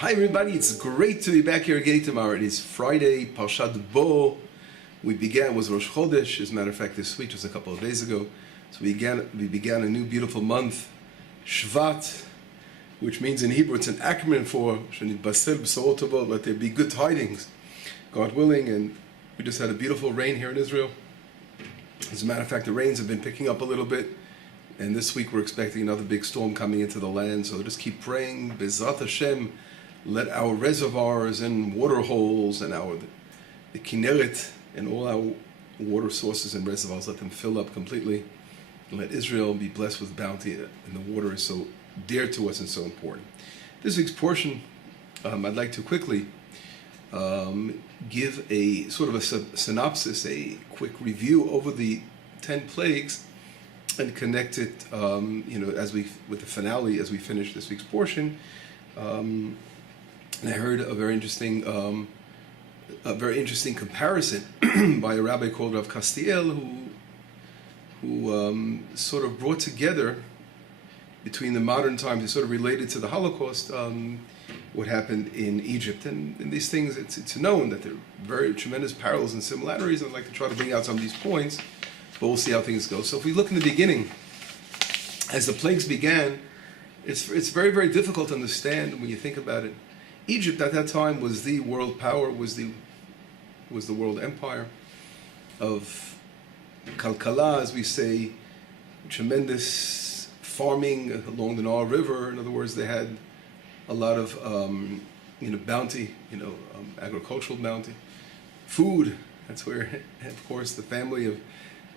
Hi everybody, it's great to be back here again tomorrow. It is Friday, Parashat Bo. It was Rosh Chodesh, as a matter of fact this week, just a couple of days ago. So we began a new beautiful month, Shvat, which means in Hebrew it's an acronym for Basel B'sorot Tovot, let there be good tidings, God willing. And we just had a beautiful rain here in Israel. As a matter of fact, the rains have been picking up a little bit. And this week we're expecting another big storm coming into the land. So just keep praying, Bezrat Hashem. Let our reservoirs and water holes and the Kinneret and all our water sources and reservoirs, let them fill up completely. And let Israel be blessed with bounty. And the water is so dear to us and so important. This week's portion, I'd like to quickly give a sort of a synopsis, a quick review over the 10 plagues and connect it, with the finale as we finish this week's portion. And I heard a very interesting comparison by a rabbi called Rav Castiel, who sort of brought together between the modern times, he sort of related to the Holocaust, what happened in Egypt. And these things, it's known that there are very tremendous parallels and similarities. I'd like to try to bring out some of these points, but we'll see how things go. So if we look in the beginning, as the plagues began, it's very, very difficult to understand when you think about it. Egypt at that time was the world power, was the world empire of Kalkala, as we say, tremendous farming along the Nile River. In other words, they had a lot of bounty, agricultural bounty, food. That's where, of course, the family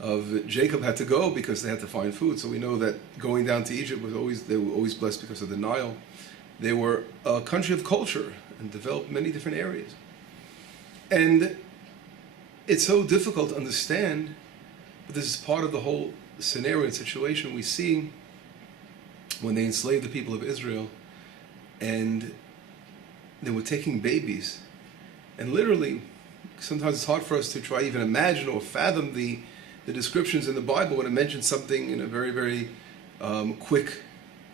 of Jacob had to go because they had to find food. So we know that going down to Egypt they were always blessed because of the Nile. They were a country of culture and developed many different areas. And it's so difficult to understand, but this is part of the whole scenario and situation we see when they enslaved the people of Israel, and they were taking babies. And literally, sometimes it's hard for us to try even imagine or fathom the descriptions in the Bible when it mentions something in a very, very quick,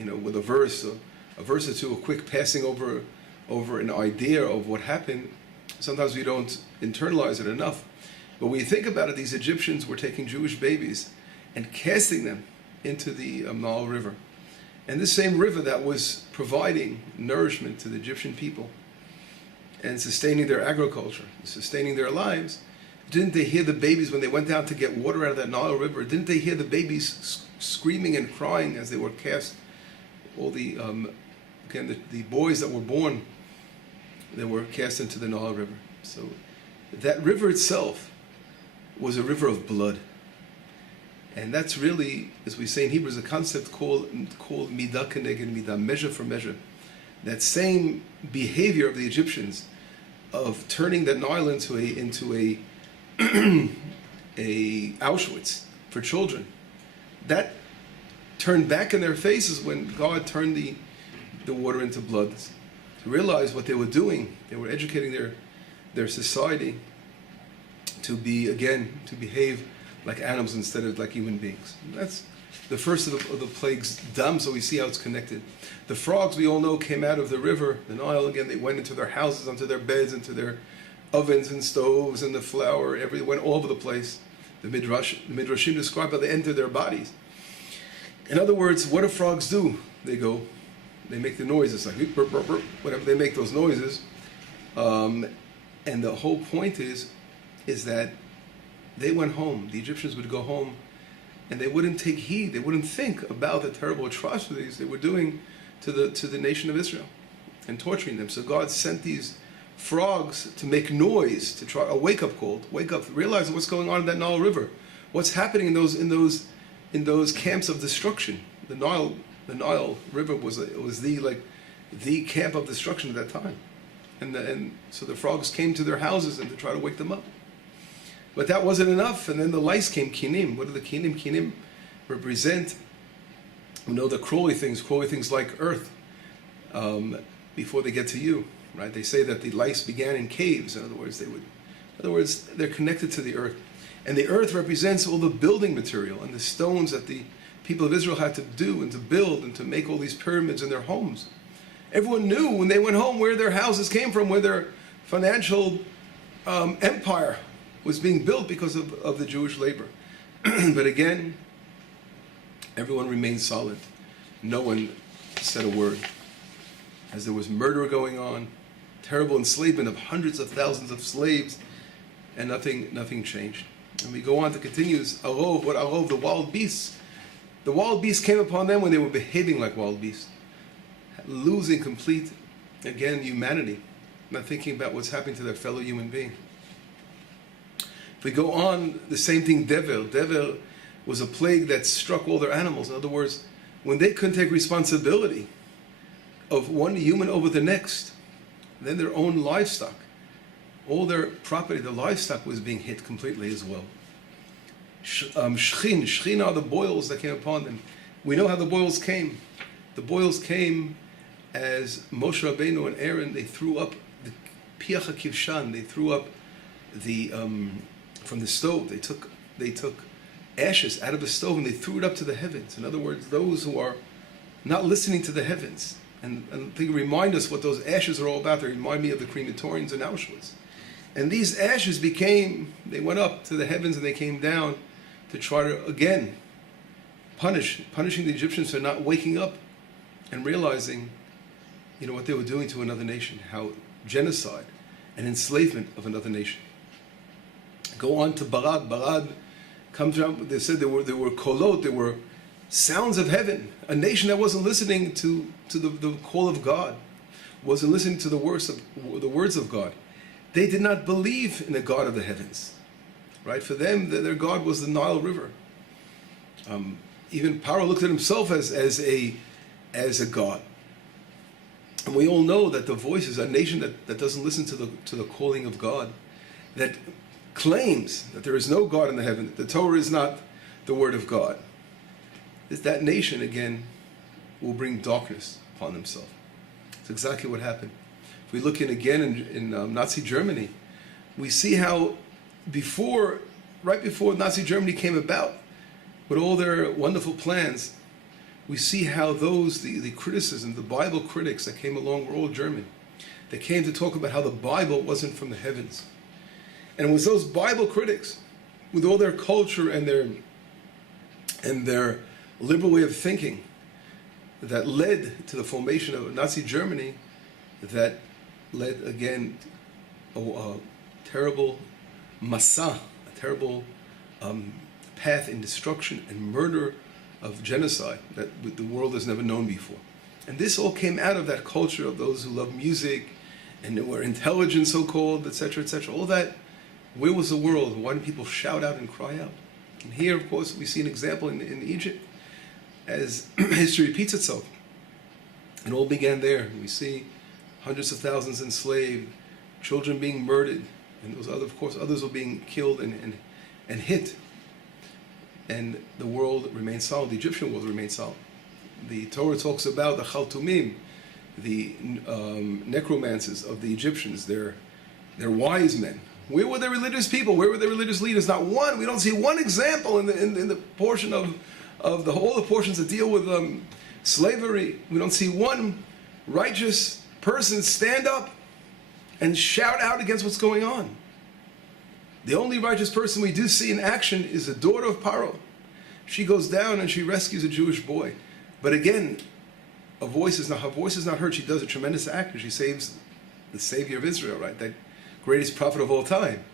with a verse or two, a quick passing over an idea of what happened. Sometimes we don't internalize it enough. But when you think about it, these Egyptians were taking Jewish babies and casting them into the Nile River. And this same river that was providing nourishment to the Egyptian people and sustaining their agriculture, sustaining their lives, didn't they hear the babies when they went down to get water out of that Nile River? Didn't they hear the babies screaming and crying as they were cast? All the boys that were born, they were cast into the Nile River. So that river itself was a river of blood. And that's really, as we say in Hebrew, is a concept called midah keneged midah, measure for measure. That same behavior of the Egyptians of turning that Nile into a Auschwitz for children, that turned back in their faces when God turned the water into blood. To realize what they were doing, they were educating their society to behave like animals instead of like human beings. And that's the first of the plagues, dam, so we see how it's connected. The frogs, we all know, came out of the river, the Nile. Again, they went into their houses, onto their beds, into their ovens and stoves, and the flour, went all over the place. The Midrashim describe how they entered their bodies. In other words, what do frogs do? They make the noises, like burp, burp, burp, whatever, they make those noises. And the whole point is that they went home. The Egyptians would go home, and they wouldn't take heed. They wouldn't think about the terrible atrocities they were doing to the nation of Israel and torturing them. So God sent these frogs to make noise, to try a wake-up call. Wake up, realize what's going on in that Nile River. What's happening in those camps of destruction. The Nile River was the camp of destruction at that time, and so the frogs came to their houses and to try to wake them up. But that wasn't enough, and then the lice came, kinim. What do the kinim? Kinim represent, the crawly things like earth, before they get to you, right? They say that the lice began in caves. In other words, they're connected to the earth. And the earth represents all the building material and the stones that the people of Israel had to do and to build and to make all these pyramids in their homes. Everyone knew when they went home where their houses came from, where their financial empire was being built because of the Jewish labor. But again, everyone remained silent. No one said a word. As there was murder going on, terrible enslavement of hundreds of thousands of slaves, and nothing changed. And we go on to continues, Arov, what Arov, the wild beasts. The wild beasts came upon them when they were behaving like wild beasts, losing complete, again, humanity, not thinking about what's happening to their fellow human being. If we go on, the same thing, Devel. Devel was a plague that struck all their animals. In other words, when they couldn't take responsibility of one human over the next, then their own livestock, all their property, the livestock was being hit completely as well. Shchin are the boils that came upon them. We know how the boils came. The boils came as Moshe Rabbeinu and Aaron, they threw up the piach HaKivshan, they threw up the, from the stove, they took ashes out of the stove and they threw it up to the heavens. In other words, those who are not listening to the heavens, and they remind us what those ashes are all about. They remind me of the crematoriums in Auschwitz. And these ashes they went up to the heavens and they came down to try to, again, punishing the Egyptians for not waking up and realizing, what they were doing to another nation, how genocide and enslavement of another nation. Go on to Barad. Barad comes around, they said there were kolot, there were sounds of heaven, a nation that wasn't listening to the call of God, wasn't listening to the words of God. They did not believe in the God of the heavens, right? For them, their God was the Nile River. Even Paro looked at himself as a God. And we all know that the voices, a nation that doesn't listen to the calling of God, that claims that there is no God in the heaven, that the Torah is not the word of God, that nation, again, will bring darkness upon themselves. It's exactly what happened. If we look in Nazi Germany, we see how right before Nazi Germany came about, with all their wonderful plans, we see how the criticism, the Bible critics that came along were all German. They came to talk about how the Bible wasn't from the heavens. And it was those Bible critics, with all their culture and their liberal way of thinking, that led to the formation of Nazi Germany, that led, again, a terrible masa, a terrible path in destruction and murder of genocide that the world has never known before. And this all came out of that culture of those who love music and who were intelligent, so-called, etc., etc. All that. Where was the world? Why did people shout out and cry out? And here, of course, we see an example in Egypt, as history repeats itself. It all began there. We see hundreds of thousands enslaved, children being murdered, and others were being killed and hit. And the world remained silent. The Egyptian world remained silent. The Torah talks about the Chaltumim, the necromancers of the Egyptians, their wise men. Where were the religious people? Where were the religious leaders? Not one. We don't see one example in the portion of all the portions that deal with slavery. We don't see one righteous person stand up and shout out against what's going on. The only righteous person we do see in action is the daughter of Paro. She goes down and she rescues a Jewish boy. But again, her voice is not heard. She does a tremendous act. She saves the Savior of Israel, right? That greatest prophet of all time.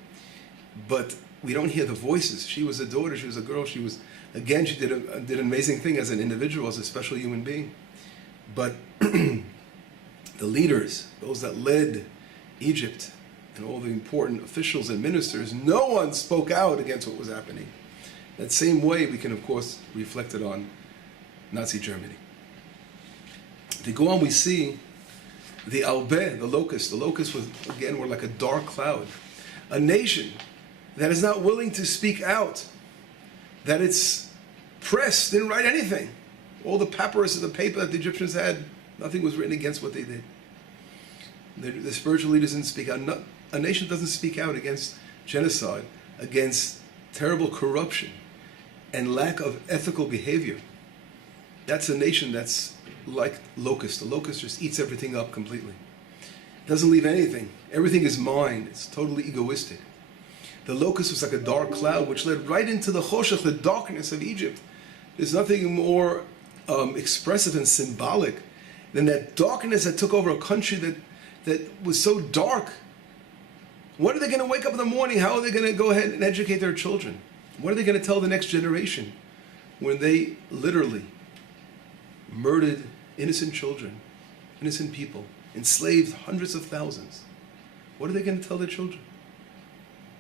But we don't hear the voices. She was a daughter. She was a girl. She did an amazing thing as an individual, as a special human being. But the leaders, those that led Egypt, and all the important officials and ministers, no one spoke out against what was happening. That same way we can, of course, reflect it on Nazi Germany. If we go on, we see the Albe, the locusts. The locusts were like a dark cloud. A nation that is not willing to speak out, that its press didn't write anything. All the papyrus of the paper that the Egyptians had, nothing was written against what they did. The spiritual leaders didn't speak out. A nation doesn't speak out against genocide, against terrible corruption, and lack of ethical behavior. That's a nation that's like locust. The locust just eats everything up completely. Doesn't leave anything. Everything is mine. It's totally egoistic. The locust was like a dark cloud which led right into the choshech, the darkness of Egypt. There's nothing more expressive and symbolic than that darkness that took over a country that was so dark. What are they going to wake up in the morning? How are they going to go ahead and educate their children? What are they going to tell the next generation when they literally murdered innocent children, innocent people, enslaved hundreds of thousands? What are they going to tell their children?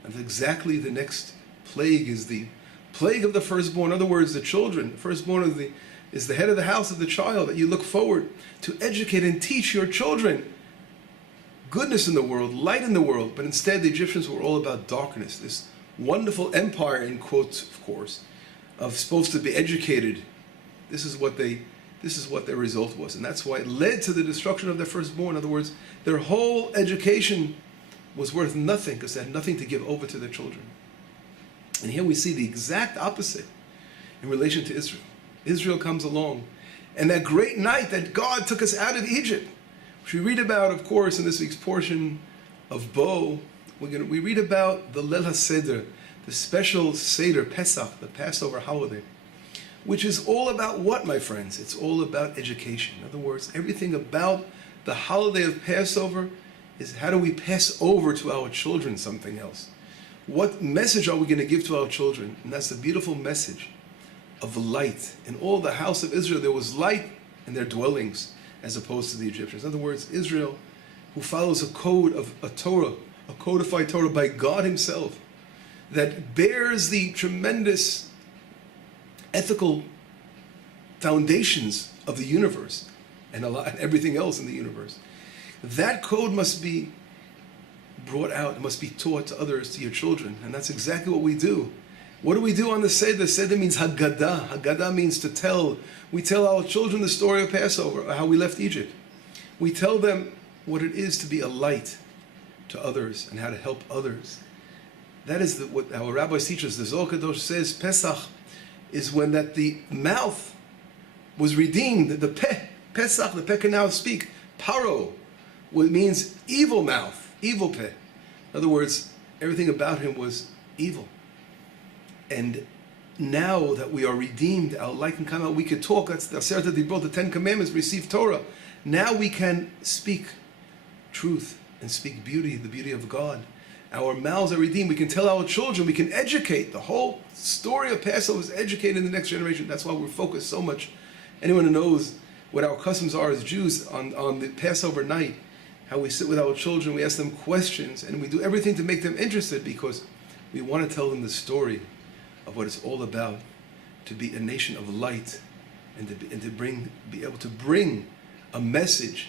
And exactly the next plague is the plague of the firstborn. In other words, the children, the firstborn is the head of the house of the child, that you look forward to educate and teach your children goodness in the world, light in the world. But instead, the Egyptians were all about darkness. This wonderful empire, in quotes, of course, of supposed to be educated. This is what their result was. And that's why it led to the destruction of their firstborn. In other words, their whole education was worth nothing because they had nothing to give over to their children. And here we see the exact opposite in relation to Israel. Israel comes along, and that great night that God took us out of Egypt, which we read about, of course, in this week's portion of Bo, we read about the Leil HaSeder, the special Seder, Pesach, the Passover holiday, which is all about what, my friends? It's all about education. In other words, everything about the holiday of Passover is how do we pass over to our children something else? What message are we going to give to our children? And that's the beautiful message of light. In all the house of Israel, there was light in their dwellings, as opposed to the Egyptians. In other words, Israel, who follows a code of a Torah, a codified Torah by God himself, that bears the tremendous ethical foundations of the universe and everything else in the universe. That code must be brought out, it must be taught to others, to your children. And that's exactly what we do. What do we do on the Seder? Seder means Haggadah. Haggadah means to tell. We tell our children the story of Passover, how we left Egypt. We tell them what it is to be a light to others and how to help others. That is what our rabbis teach us. The Zohar Kadosh says Pesach is when that the mouth was redeemed. The peh, Pesach, the peh can now speak. Paro, what means evil mouth, evil peh. In other words, everything about him was evil. And now that we are redeemed, our light can come out, we can talk. That's the Aseret HaDibrot, the 10 Commandments, receive Torah. Now we can speak truth and speak beauty, the beauty of God. Our mouths are redeemed. We can tell our children, we can educate. The whole story of Passover is educating the next generation. That's why we're focused so much. Anyone who knows what our customs are as Jews on the Passover night, how we sit with our children, we ask them questions, and we do everything to make them interested because we want to tell them the story of what it's all about, to be a nation of light and to be able to bring a message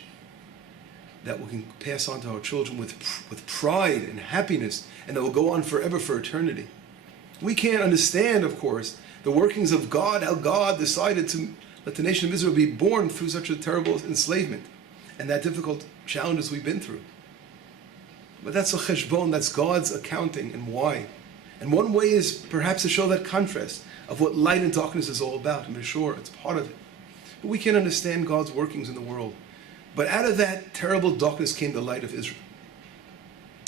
that we can pass on to our children with pride and happiness, and that will go on forever for eternity. We can't understand, of course, the workings of God, how God decided to let the nation of Israel be born through such a terrible enslavement and that difficult challenges we've been through. But that's a cheshbon, that's God's accounting and why. And one way is perhaps to show that contrast of what light and darkness is all about. And sure, it's part of it. But we can't understand God's workings in the world. But out of that terrible darkness came the light of Israel.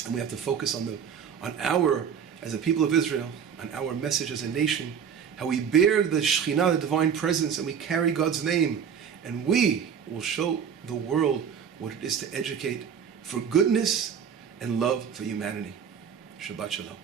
And we have to focus on our, as a people of Israel, on our message as a nation, how we bear the Shekhinah, the divine presence, and we carry God's name. And we will show the world what it is to educate for goodness and love for humanity. Shabbat Shalom.